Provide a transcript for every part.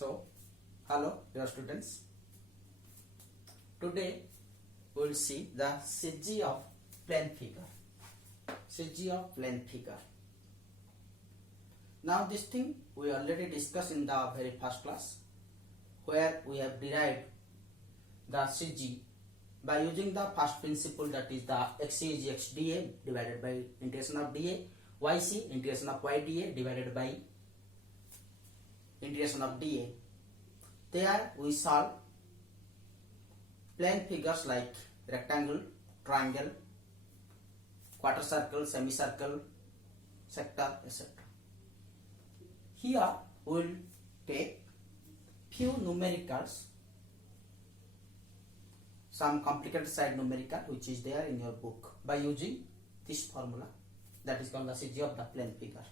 So, hello dear students. Today we will see the CG of plane figure. CG of plane figure. Now this thing we already discussed in the very first class, where we have derived the CG by using the first principle, that is the xc is xdA divided by integration of dA, yc integration of yda divided by integration of dA. There we solve plane figures like rectangle, triangle, quarter circle, semicircle, sector, etc. Here we will take few numericals, some complicated side numerical which is there in your book, by using this formula, that is called the CG of the plane figure.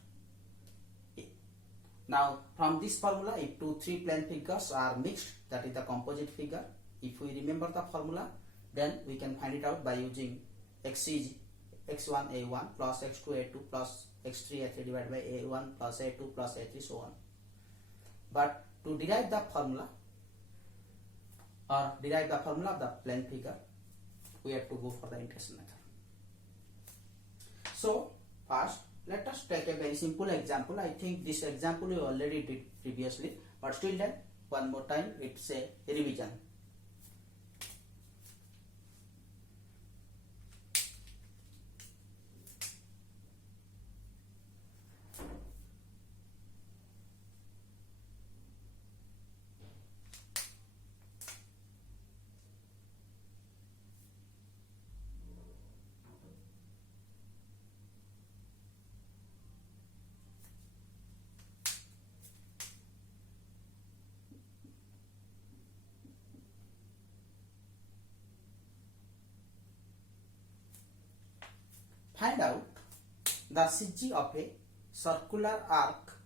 Now from this formula, if 2-3 plane figures are mixed, that is the composite figure. If we remember the formula, then we can find it out by using x is x1 a1 plus x2 a2 plus x3 a3 divided by a1 plus a2 plus a3, so on. But to derive the formula of the plane figure, we have to go for the integration method. So first let us take a very simple example. I think this example we already did previously, but still then one more time it's a revision. Find out the CG of a circular arc.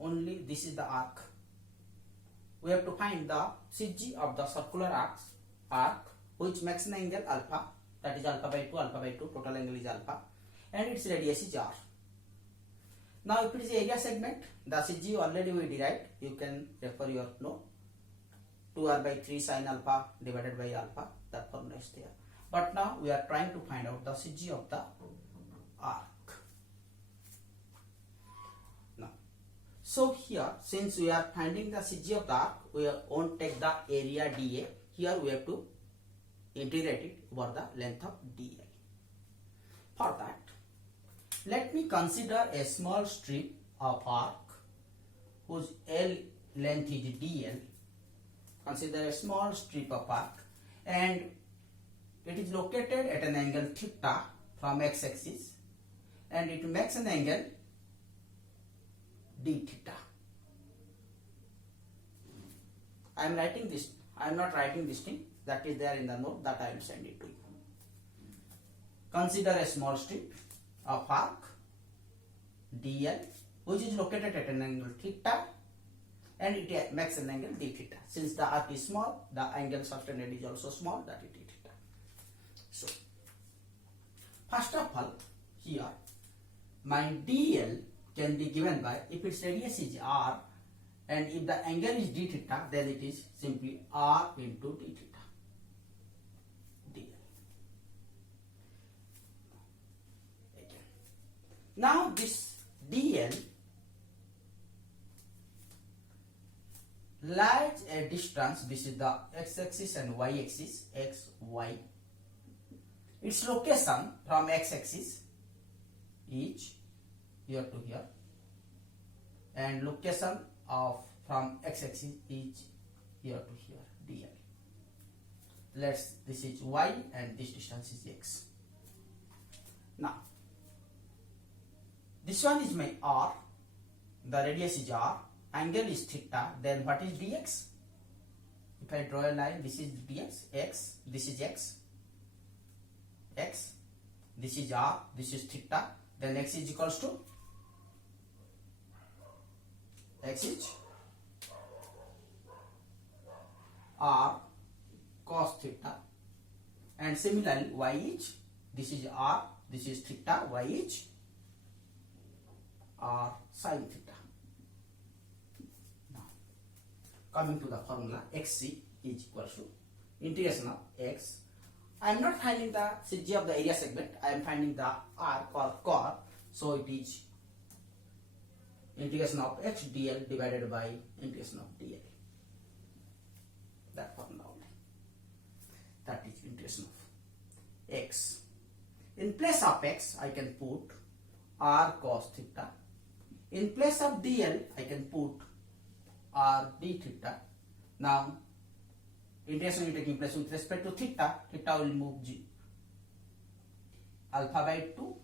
Only this is the arc. We have to find the CG of the circular arc which makes an angle alpha, that is alpha by 2, total angle is alpha, and its radius is r. Now if it is area segment, the CG already we derived. You can refer your note. 2r by 3 sin alpha divided by alpha, that formula is there. But now we are trying to find out the CG of the arc. Now, so here, since we are finding the CG of the arc, we won't take the area dA. Here we have to integrate it over the length of dl. For that, let me consider a small strip of arc whose L length is dl. Consider a small strip of arc, and it is located at an angle theta from x-axis, and it makes an angle d theta. I am writing this. I am not writing this thing. That is there in the note that I will send it to you. Consider a small strip of arc dl which is located at an angle theta, and it makes an angle d theta. Since the arc is small, the angle subtended is also small, that is d theta. So, first of all, here my dl can be given by, if its radius is r and if the angle is d theta, then it is simply r into d theta. dl. Again. Now this dl lies a distance, this is the x-axis and y-axis, x, y. Its location from x-axis is here to here, and location of from x-axis is here to here, dl. This is y and this distance is x. Now this one is my r, the radius is r, angle is theta, then what is dx? If I draw a line, this is dx, x, this is x, this is r, this is theta, then x is equals to x is r cos theta, and similarly y is, this is r, this is theta, y is r sin theta. Now coming to the formula, xc is equals to integration of x. I am not finding the CG of the area segment, I am finding the arc or chord, so it is integration of x dl divided by integration of dl. That formula only. That is integration of x. In place of x, I can put r cos theta. In place of dl, I can put r d theta. Now, integration is taking place with respect to theta. Theta will move alpha by 2.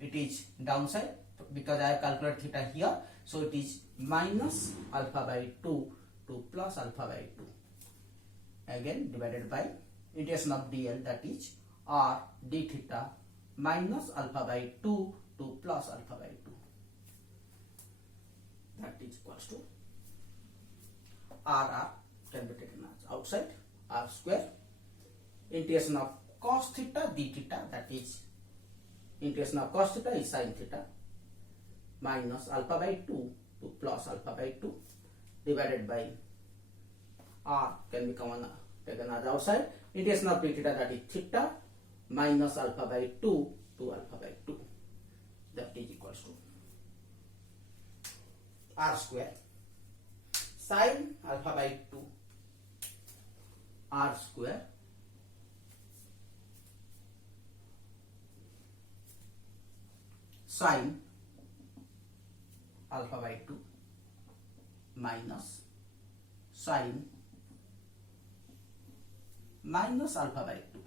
It is downside because I have calculated theta here. So, it is minus alpha by 2 to plus alpha by 2. Again, divided by integration of dl, that is r d theta minus alpha by 2 to plus alpha by 2. That is equals to r can be taken as outside, r square, integration of cos theta d theta, that is integration of cos theta is sin theta, minus alpha by 2 to plus alpha by 2, divided by r can become taken as outside, integration of d theta, that is theta minus alpha by 2 to alpha by 2, that is equals to r square sin alpha by 2 r square sin alpha by 2 minus sin minus alpha by 2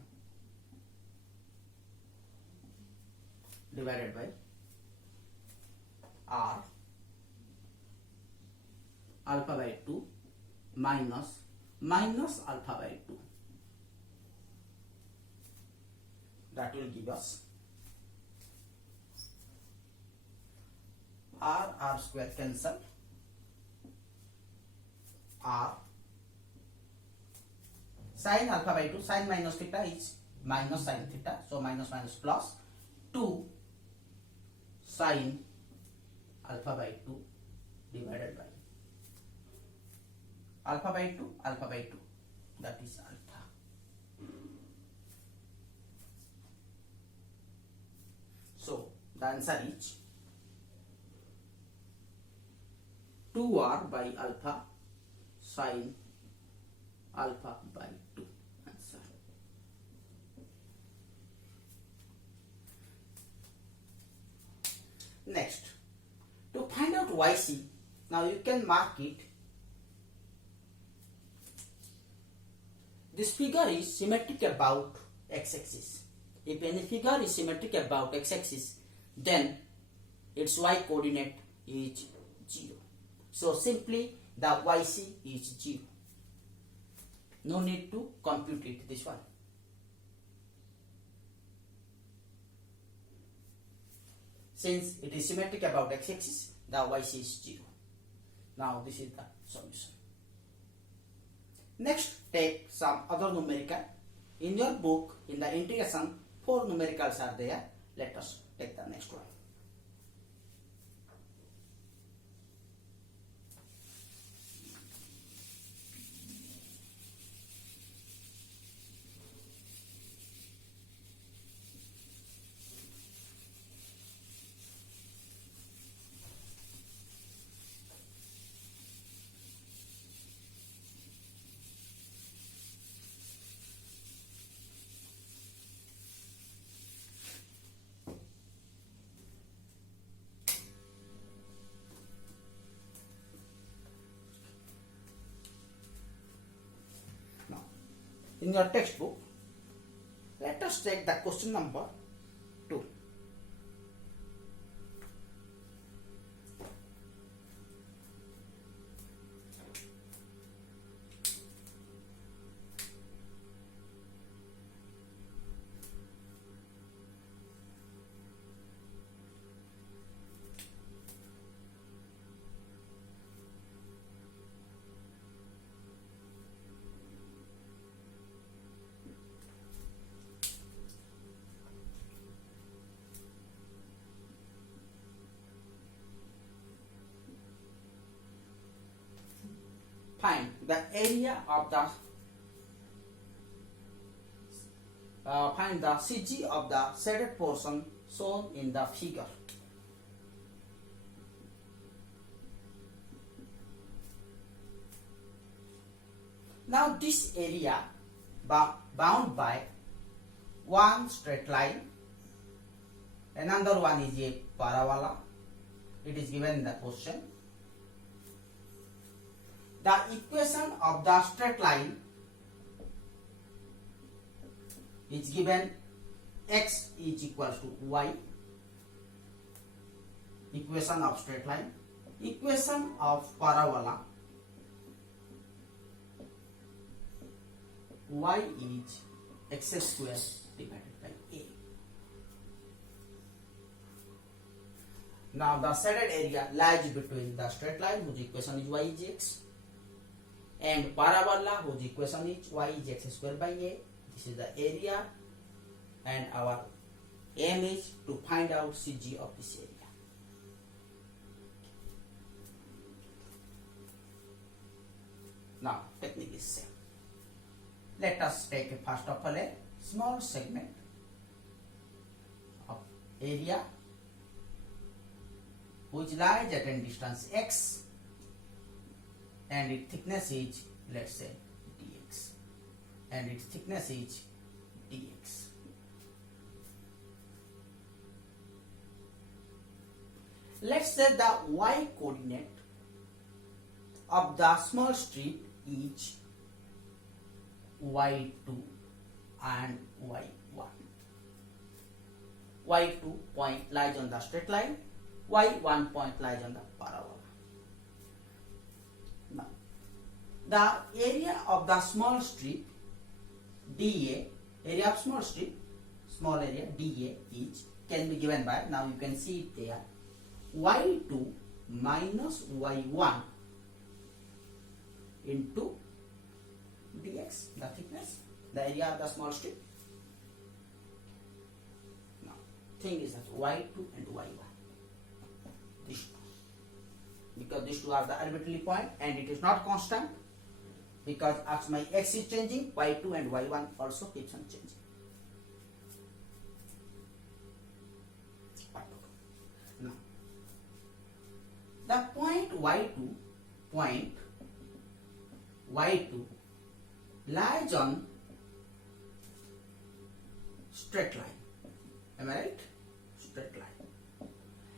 divided by r alpha by 2 minus minus alpha by 2. That will give us r square cancel, r sin alpha by 2, sin minus theta is minus sin theta, so minus minus plus 2 sin alpha by 2 divided by alpha by 2, that is alpha. So the answer is 2r by alpha sin alpha by 2. Answer. Next, to find out YC, now you can mark it. This figure is symmetric about x-axis. If any figure is symmetric about x-axis, then its y coordinate is 0. So simply the YC is 0. No need to compute it, this one. Since it is symmetric about x-axis, the YC is 0. Now this is the solution. Next, take some other numerical. In your book, in the integration, 4 numericals are there. Let us take the next one. In your textbook, let us take the question number 2. the area of the find the CG of the shaded portion shown in the figure. Now this area bound by one straight line, another one is a parabola. It is given in the question. The equation of the straight line is given x is equals to y. Equation of straight line. Equation of parabola, y is x square divided by a. Now the shaded area lies between the straight line whose equation is y is x and parabola whose equation is y is x square by a. This is the area and our aim is to find out CG of this area. Now technique is same. Let us take first of all a small segment of area which lies at a distance x and its thickness is, let's say, dx, and its thickness is dx. Let's say the y coordinate of the small strip is y2 and y1. y2 point lies on the straight line, y1 point lies on the parabola. Now, the area of the small strip dA, area of small strip, small area dA is, can be given by, now you can see it there, y2 minus y1 into dx, the thickness, the area of the small strip. Now, thing is that y2 and y1, these two, because these two are the arbitrary point and it is not constant, because as my x is changing, y2 and y1 also keeps on changing. Now, the point y2 lies on straight line. Am I right? Straight line.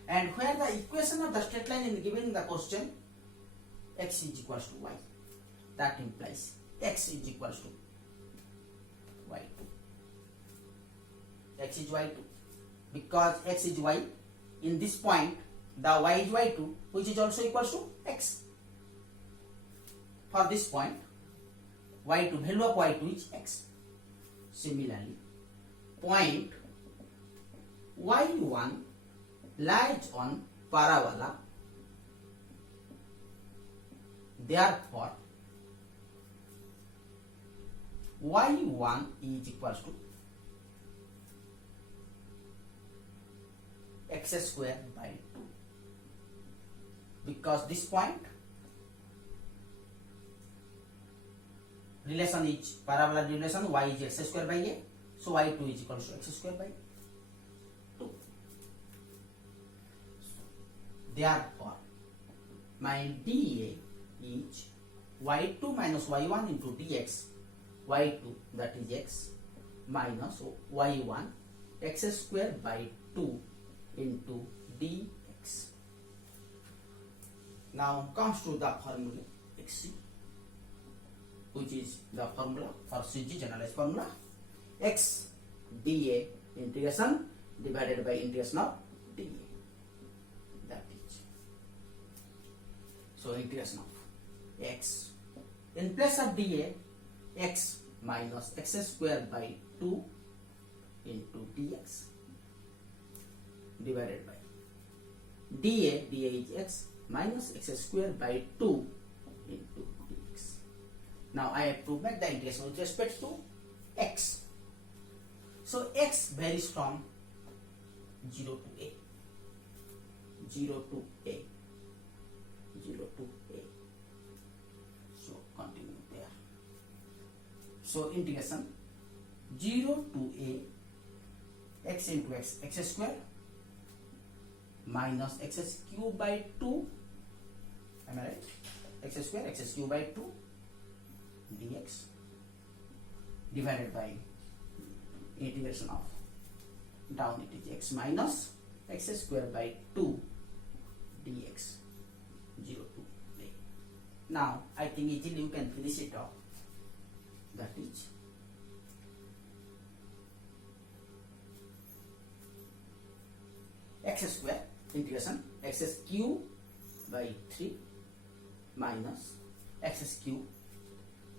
And where the equation of the straight line is given in the question, x is equals to y. That implies x is equals to y2. X is y2. Because x is y, in this point, the y is y2, which is also equals to x. For this point, y2, value of y2 is x. Similarly, point y1 lies on parabola. Therefore, y1 is equals to x square by 2. Because this point relation is parabola relation, y is x square by a, so y2 is equals to x square by 2. Therefore, my dA is y2 minus y1 into dx, y2 that is x minus y1 x square by 2 into dx. Now comes to the formula xc, which is the formula for CG, generalized formula, x dA integration divided by integration of dA. That is, so integration of x, in place of dA, x minus x square by 2 into dx divided by dA is x minus x square by 2 into dx. Now I have to make the integration with respect to x. So x varies from 0 to a, 0 to a, 0 to a. So continue there. So integration 0 to a x into x square minus x cube by 2, am I right? X square x cube by 2 dx divided by integration of down it is x minus x square by 2 dx 0 to a. Now I think easily you can finish it off. That is x square integration x cube by 3 minus x cube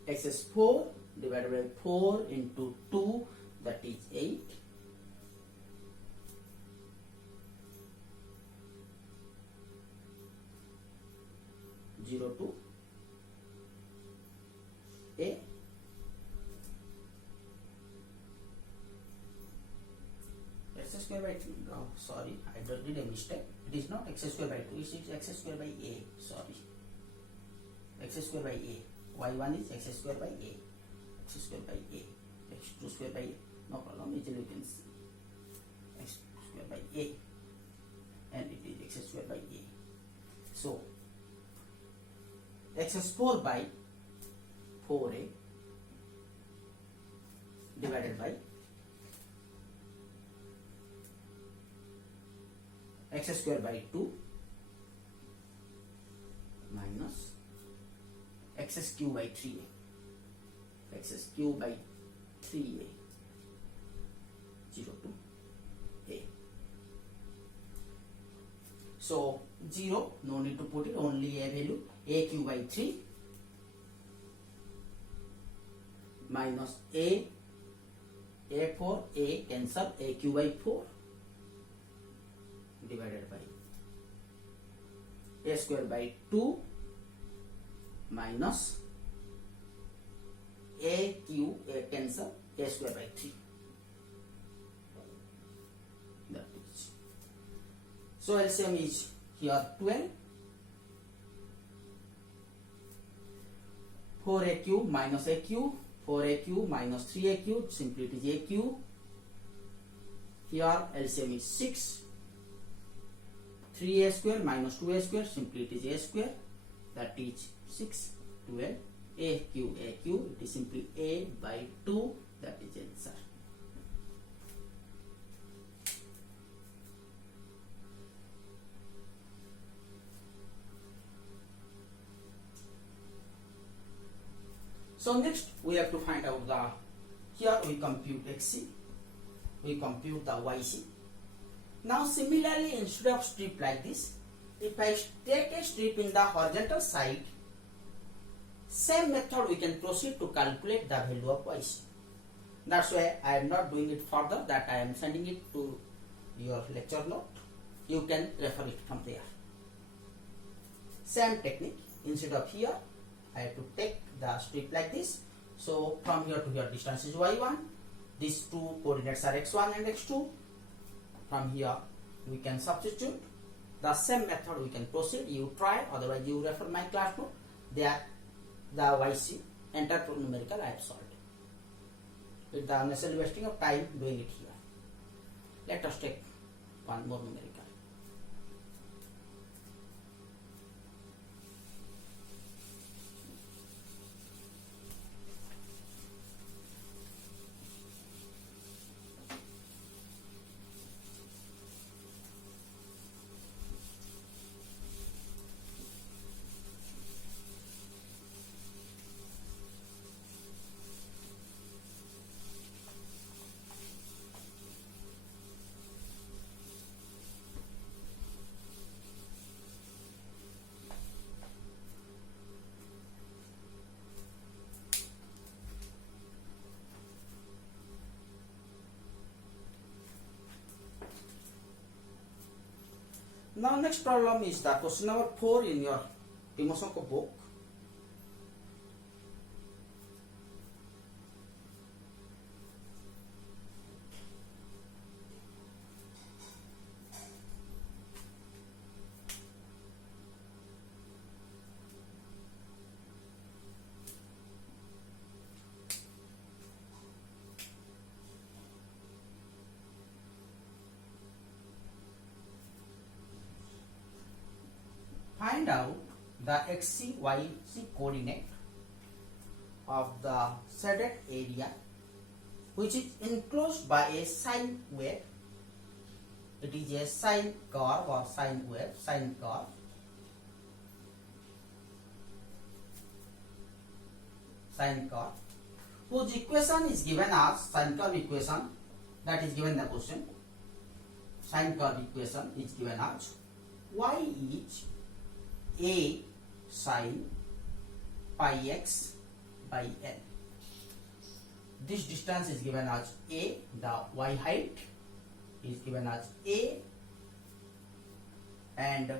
x is 4 divided by 4 into 2, that is 8 0 to a. X square by 2, no, sorry, I did a mistake. It is not x square by 2, it is x square by a, sorry. X square by a, y1 is x square by a, x square by a, x2 square by a, no problem, easily you can see x square by a, and it is x square by a. So x is 4 by 4a divided by x square by 2 minus x cube by 3a, x cube by 3a 0 to a. So 0, no need to put it, only a value, a cube by 3 minus a 4, a cancel, a cube by 4 divided by a square by 2 minus a cube, a cancel, a square by 3. That is. So LCM is here 12. 4a cube minus a cube, 4a cube minus 3a cube, simply it is a cube. Here LCM is 6. 3a square minus 2a square, simply it is a square, that is 6, 12, a cube, it is simply a by 2, that is answer. So next we have to find out the, here we compute xc, we compute the yc. Now similarly, instead of strip like this, if I take a strip in the horizontal side, same method we can proceed to calculate the value of yc. That's why I am not doing it further, that I am sending it to your lecture note. You can refer it from there. Same technique, instead of here, I have to take the strip like this. So from here to here distance is y1, these two coordinates are x1 and x2. From here we can substitute. The same method we can proceed. You try, otherwise you refer my class note. There the YC entire numerical I have solved. With the unnecessary wasting of time doing it here. Let us take one more numerical. Now next problem is the question number 4 in your Timoson book. find out the xc, yc coordinate of the shaded area which is enclosed by a sine wave. It is a sine curve or sine wave, sine curve. Sine curve whose equation is given as sine curve equation, that is given in the question. Sine curve equation is given as y is a sine pi x by l. This distance is given as a, the y height is given as a, and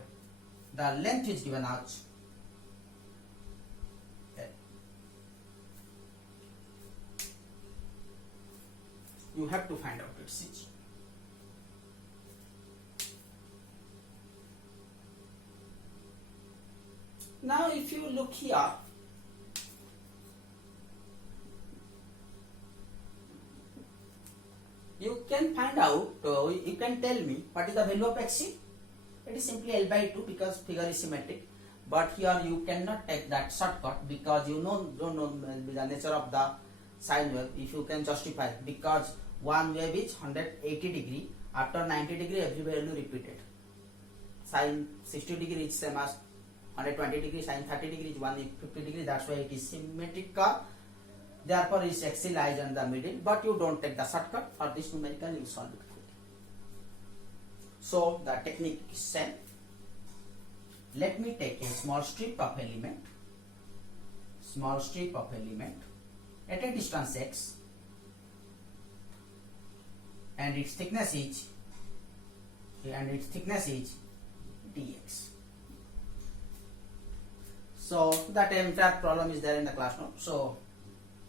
the length is given as l. You have to find out its CG. Now if you look here, you can find out, you can tell me what is the value of xc. It is simply L by 2 because figure is symmetric. But here you cannot take that shortcut because you don't know the nature of the sine wave. If you can justify, because one wave is 180 degree, after 90 degree every value repeated. Sine 60 degree is same as 120 degree, sine 30 degree is 150 degree. That's why it is symmetric curve. Therefore, its xc lies in the middle. But you don't take the shortcut. For this numerical, you solve it quickly. So the technique is same. Let me take a small strip of element. Small strip of element at a distance x, and its thickness is dx. So that entire problem is there in the class note. So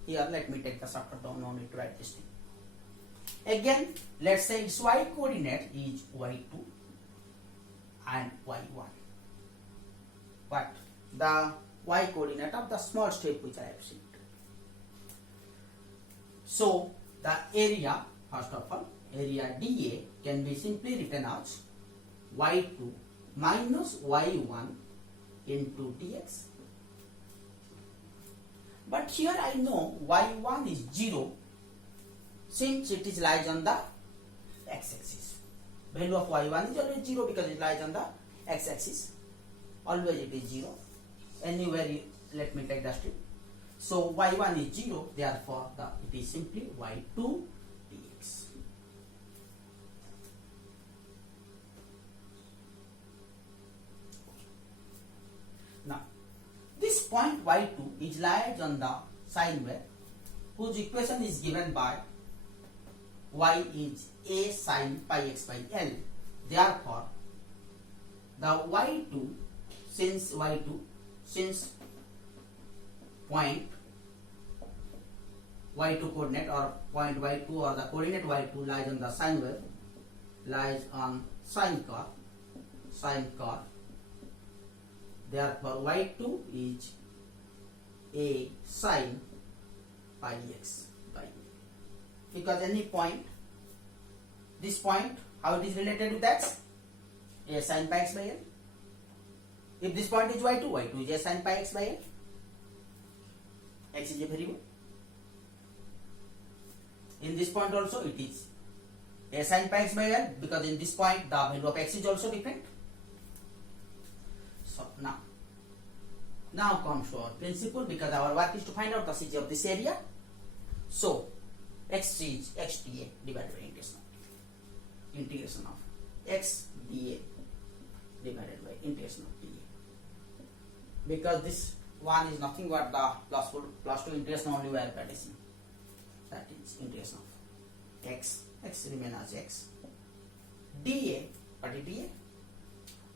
here let me take the shortcut down, no need to write this thing. Again, let's say its y coordinate is y2 and y1. But the y coordinate of the small strip which I have seen. So the area, first of all, area dA can be simply written as y2 minus y1 into dx. But here I know y1 is 0 since it is lies on the x-axis. Value of y1 is always 0 because it lies on the x-axis. Always it is 0. Anywhere you, let me take the strip. So y1 is 0, therefore it is simply y2 dx. Now this point y2 is lies on the sine wave whose equation is given by y is a sine pi x by l. Therefore the y2, since point y2 coordinate or point y2 or the coordinate y2 lies on the sine wave, lies on sine curve. Therefore y2 is a sine pi x by l. Because any point, this point, how it is related with x? A sine pi x by l. If this point is y2 is a sine pi x by l. X is a variable. In this point also it is a sine pi x by l, because in this point the value of x is also different. So now comes to our principle, because our work is to find out the CG of this area. So x is x dA divided by integration of x dA divided by integration of dA. Because this one is nothing but the plus 2 integration only we are practicing. That is integration of x remains as x. dA, what is dA?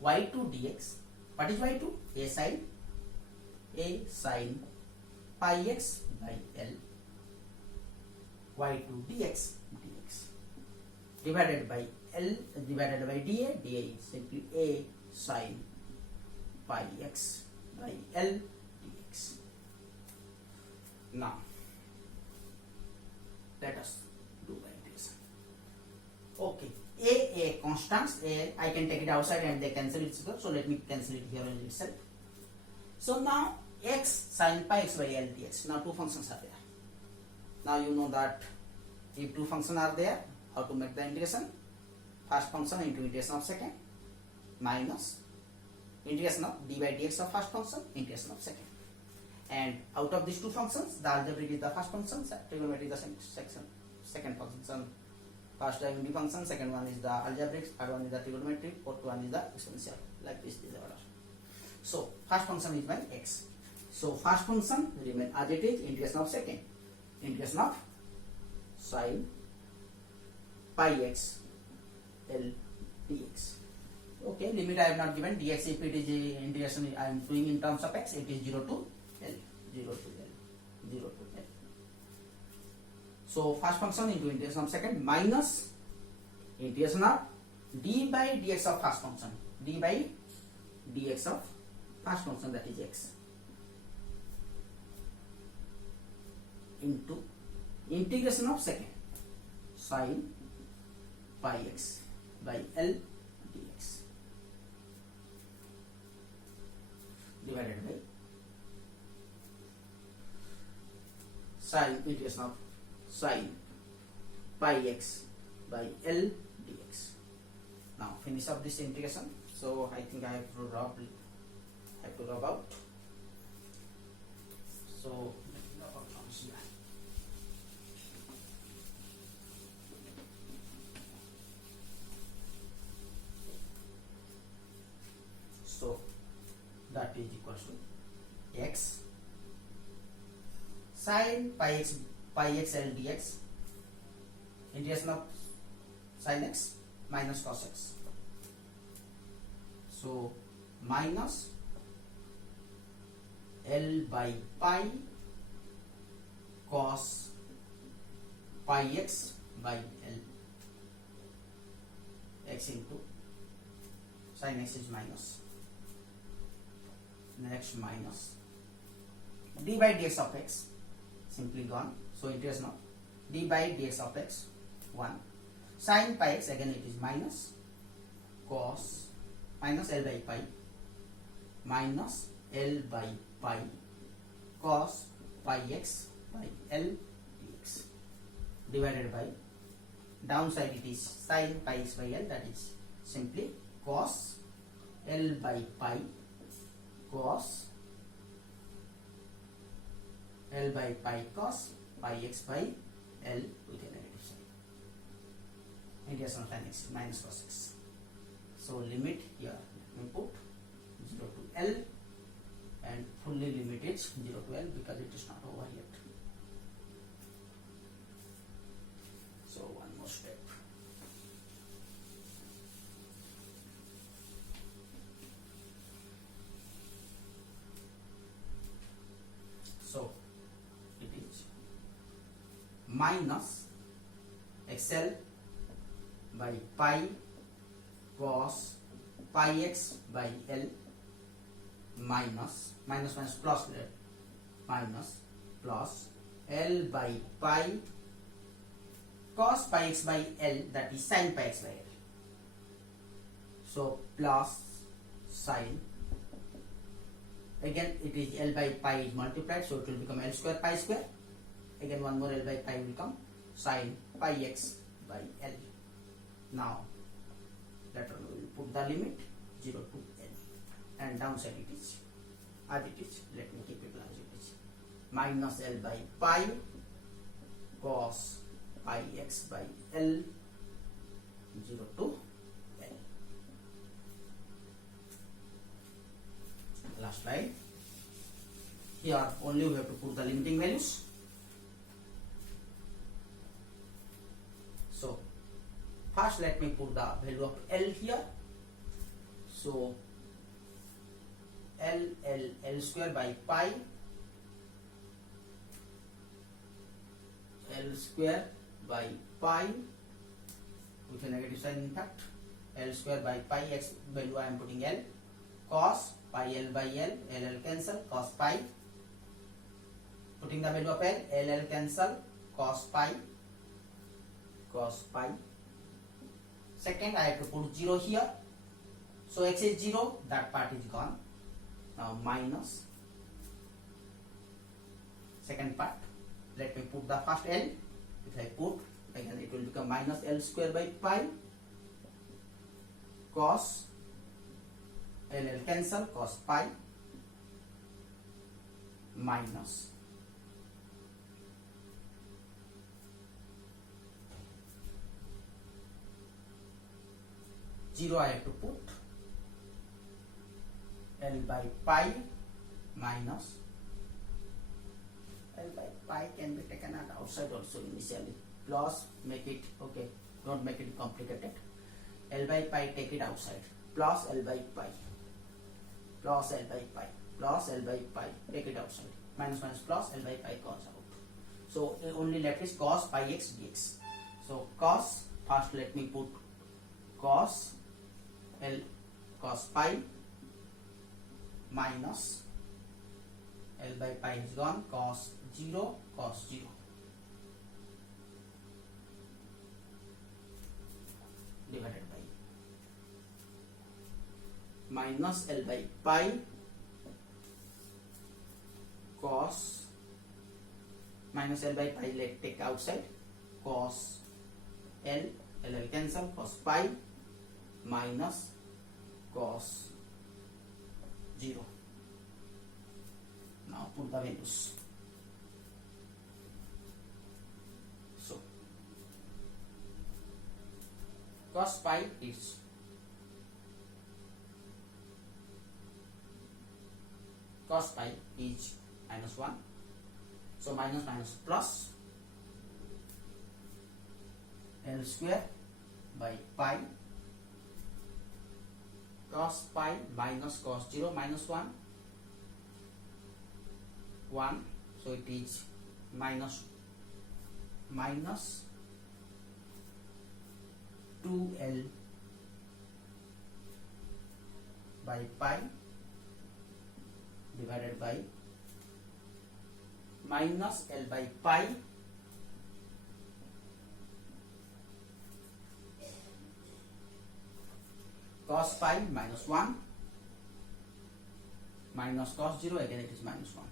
y2 dx. What is y2? A sine pi x by l. y2 dx divided by l divided by dA. dA is simply a sine pi x by l dx. Now let us do the integration. Okay, a constants, I can take it outside and they cancel each other. So let me cancel it here in itself. So now x sin pi x by L dx. Now two functions are there. Now you know that if two functions are there, how to make the integration? First function into integration of second minus integration of d by dx of first function integration of second. And out of these two functions, the algebraic is the first function, trigonometric is the second function. First unity function, second one is the algebraic, third one is the trigonometric, fourth one is the exponential. Like this is the order. So first function is my x. So first function remain as it is, integration of second, integration of sin pi x L dx. Okay, limit I have not given. Dx, if it is integration I am doing in terms of x, it is 0 to L, 0 to L, 0 to L. So first function into integration of second minus integration of d by dx of first function, d by dx of first function, that is x, into integration of second sin pi x by L dx divided by sin integration of sin pi x by L dx. Now finish up this integration. So I think I have to rub out. So let me rub out from here. So that is equals to x sin pi x L dx integration of sin x minus cos x. So minus L by pi cos pi x by L, x into sin x is minus, next minus d by dx of x, simply gone. So integration of d by dx of x 1 sin pi x, again it is minus cos minus L by pi minus L by pi cos pi x by L dx divided by downside it is sin pi x by L, that is simply cos L by pi cos L by pi cos pi x by L with a negative sign. Integration of sin x minus cos x. So limit here, let me put 0 to L and fully limit it 0 to L because it is not over yet. So one more step. So it is minus xl by pi cos pi x by L minus plus minus plus L by pi cos pi x by L, that is sin pi x by L. So plus sin, again it is L by pi is multiplied, so it will become L square pi square, again one more L by pi will come, sin pi x by L. Now later we will put the limit 0 to L and downside it is as it is, let me keep it as it is, minus L by pi cos pi x by L 0 to L. Last slide. Here only we have to put the limiting values. So first let me put the value of L here. So L square by pi L square by pi with a negative sign, in fact L square by pi x value I am putting L, cos pi L by L cancel, cos pi, putting the value of L cancel, cos pi, Second, I have to put 0 here. So x is 0, that part is gone. Now minus second part. Let me put the first L. If I put, again it will become minus L square by pi cos L cancel, cos pi minus zero. I have to put L by pi minus L by pi can be taken out outside also initially. Plus, make it okay. Don't make it complicated. L by pi, take it outside. Plus L by pi. Plus L by pi. Plus L by pi. Take it outside. Minus minus plus L by pi comes out. So only left is cos pi x dx. So cos, first let me put cos L cos pi minus L by pi is gone, cos 0 divided by minus L by pi cos minus L by pi, let take outside, cos L cancel, cos pi minus cos 0. Now put the values. So cos pi is minus 1. So minus minus plus L square by pi cos pi minus cos 0 minus 1, so it is minus 2L by pi divided by minus L by pi cos pi minus 1 minus cos 0, again it is minus 1.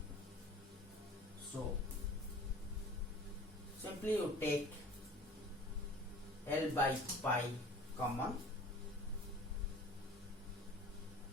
So simply you take L by pi common,